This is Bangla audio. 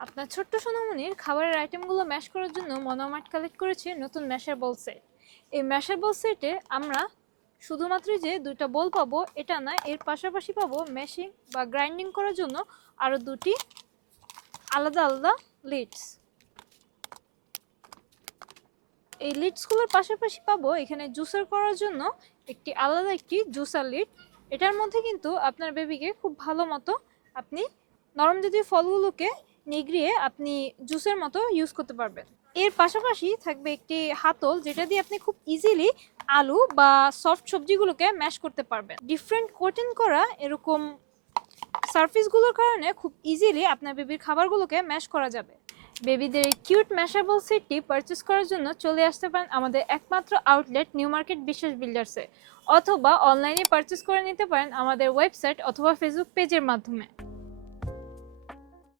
আপনার ছোট্ট সোনামণির খাবারের আইটেমগুলো ম্যাশ করার জন্য মনোমার্ট কালেক্ট করেছে নতুন ম্যাশার বল সেট এই ম্যাশার বল সেটে আমরা শুধুমাত্র যে দুইটা বল পাবো, এটা না, এর পাশাপাশি পাবো ম্যাশিং বা গ্রাইন্ডিং করার জন্য আরও দুটি আলাদা আলাদা লিডস এই লিডসগুলোর পাশাপাশি পাবো এখানে জুসার করার জন্য একটি আলাদা একটি জুসার লিড এটার মধ্যে কিন্তু আপনার বেবিকে খুব ভালো মতো আপনি নরম জাতীয় ফলগুলোকে নিগড়িয়ে আপনি জুসের মতো ইউজ করতে পারবেন। এর পাশাপাশি থাকবে একটি হাতল যেটা দিয়ে আপনি খুব ইজিলি আলু বা সফট সবজিগুলোকে ম্যাশ করতে পারবেন। ডিফারেন্ট কোটিং করা এরকম সারফেসগুলোর কারণে খুব ইজিলি আপনার বেবির খাবারগুলোকে ম্যাশ করা যাবে। বেবিদের এই কিউট ম্যাশাবল সেটটি পারচেস করার জন্য চলে আসতে পারেন আমাদের একমাত্র আউটলেট নিউ মার্কেট বিশ্বাস বিল্ডার্সে অথবা অনলাইনে পারচেস করে নিতে পারেন আমাদের ওয়েবসাইট অথবা ফেসবুক পেজের মাধ্যমে।